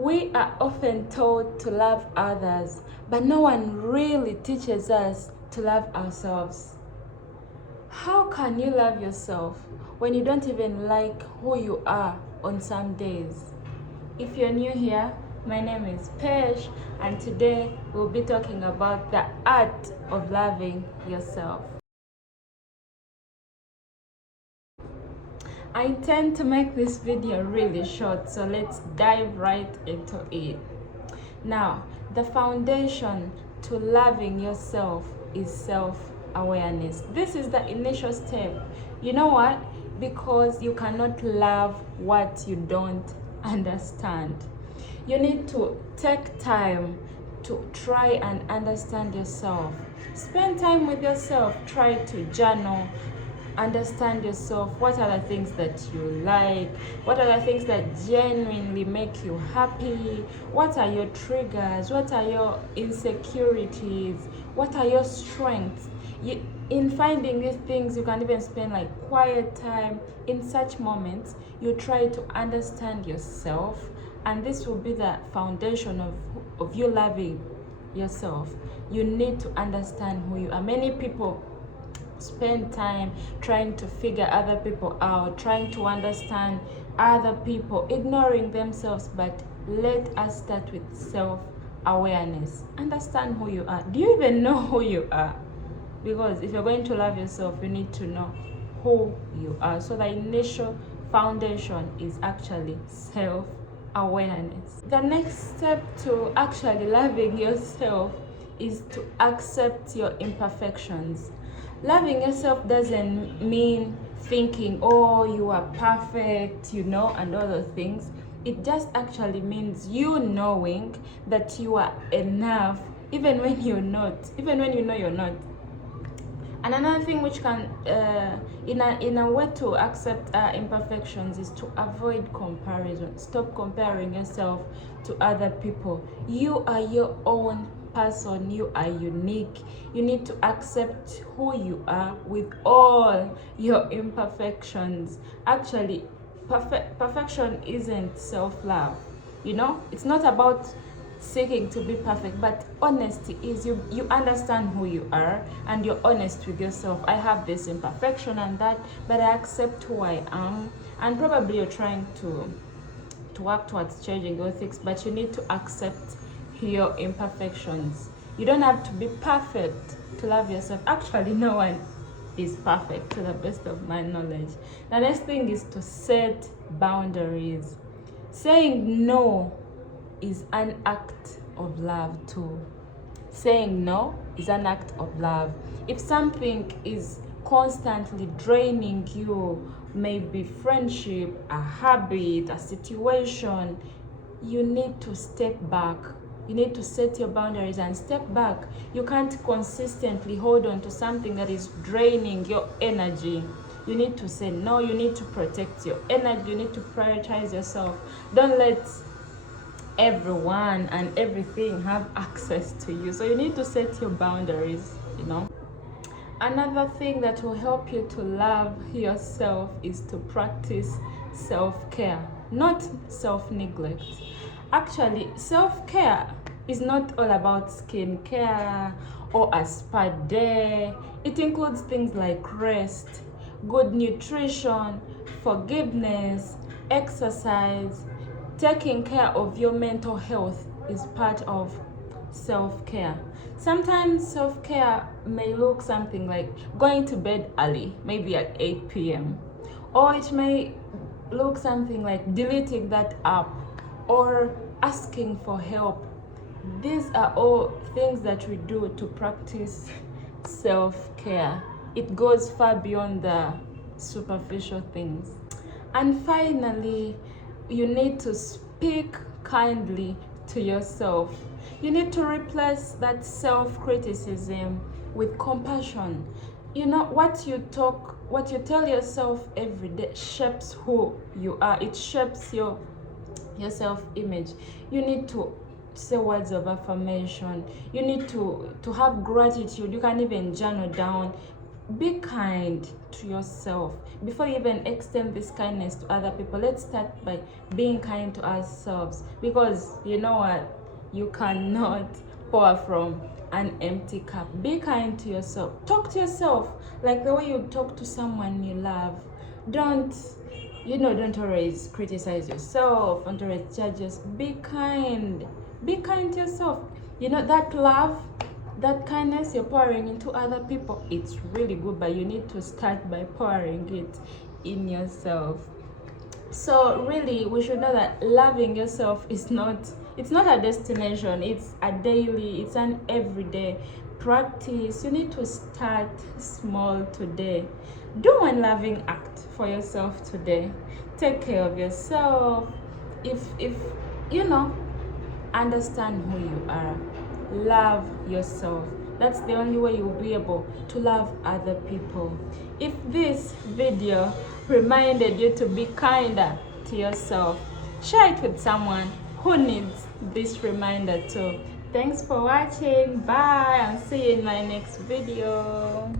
We are often taught to love others, but no one really teaches us to love ourselves. How can you love yourself when you don't even like who you are on some days? If you're new here, my name is Pesh, and today we'll be talking about the art of loving yourself. I intend to make this video really short, so let's dive right into it. Now, the foundation to loving yourself is self-awareness. This is the initial step. You know what? Because you cannot love what you don't understand. You need to take time to try and understand yourself. Spend time with yourself. Try to journal. Understand yourself. What are the things that you like? What are the things that genuinely make you happy? What are your triggers? What are your insecurities? What are your strengths? In finding these things, you can even spend like quiet time. In such moments, you try to understand yourself, and this will be the foundation of you loving yourself. You need to understand who you are. Many people spend time trying to figure other people out, trying to understand other people, ignoring themselves. But let us start with self-awareness. Understand who you are. Do you even know who you are? Because if you're going to love yourself, you need to know who you are. So the initial foundation is actually self-awareness. The next step to actually loving yourself is to accept your imperfections. Loving yourself doesn't mean thinking, oh, you are perfect, and all those things. It just actually means you knowing that you are enough, even when you're not, even when you know you're not. And another thing which can, in a way to accept imperfections, is to avoid comparison. Stop comparing yourself to other people. You are your own person. You are unique. You need to accept who you are with all your imperfections. Actually, perfection isn't self-love. It's not about seeking to be perfect, but honesty is you understand who you are and you're honest with yourself. I have this imperfection and that, but I accept who I am. And probably you're trying to work towards changing those things, but you need to accept your imperfections. You don't have to be perfect to love yourself. Actually, no one is perfect to the best of my knowledge. The next thing is to set boundaries. Saying no is an act of love too. Saying no is an act of love. If something is constantly draining you, maybe friendship, a habit, a situation, you need to step back. You need to set your boundaries and step back. You can't consistently hold on to something that is draining your energy. You need to say no. You need to protect your energy. You need to prioritize yourself. Don't let everyone and everything have access to you. So you need to set your boundaries. Another thing that will help you to love yourself is to practice self-care, not self-neglect. Actually, self-care is not all about skincare or a spa day. It includes things like rest, good nutrition, forgiveness, exercise. Taking care of your mental health is part of self-care. Sometimes self-care may look something like going to bed early, maybe at 8 p.m. Or it may look something like deleting that app or asking for help. These are all things that we do to practice self-care. It goes far beyond the superficial things. And finally, you need to speak kindly to yourself. You need to replace that self-criticism with compassion. What you tell yourself every day shapes who you are. It shapes your self-image. You need to say words of affirmation. You need to have gratitude. You can even journal down be kind to yourself. Before you even extend this kindness to other people, let's start by being kind to ourselves, because you know what, you cannot pour from an empty cup. Be kind to yourself. Talk to yourself like the way you talk to someone you love. Don't don't always criticize yourself, don't always judge yourself. Be kind. Be kind to yourself. That love, that kindness you're pouring into other people, it's really good, but you need to start by pouring it in yourself. So really, we should know that loving yourself is it's not a destination, it's a daily, it's an everyday practice. You need to start small today. Do one loving act for yourself today. Take care of yourself. If understand who you are. Love yourself. That's the only way you'll be able to love other people. If this video reminded you to be kinder to yourself, share it with someone who needs this reminder too. Thanks for watching. Bye. I'll see you in my next video.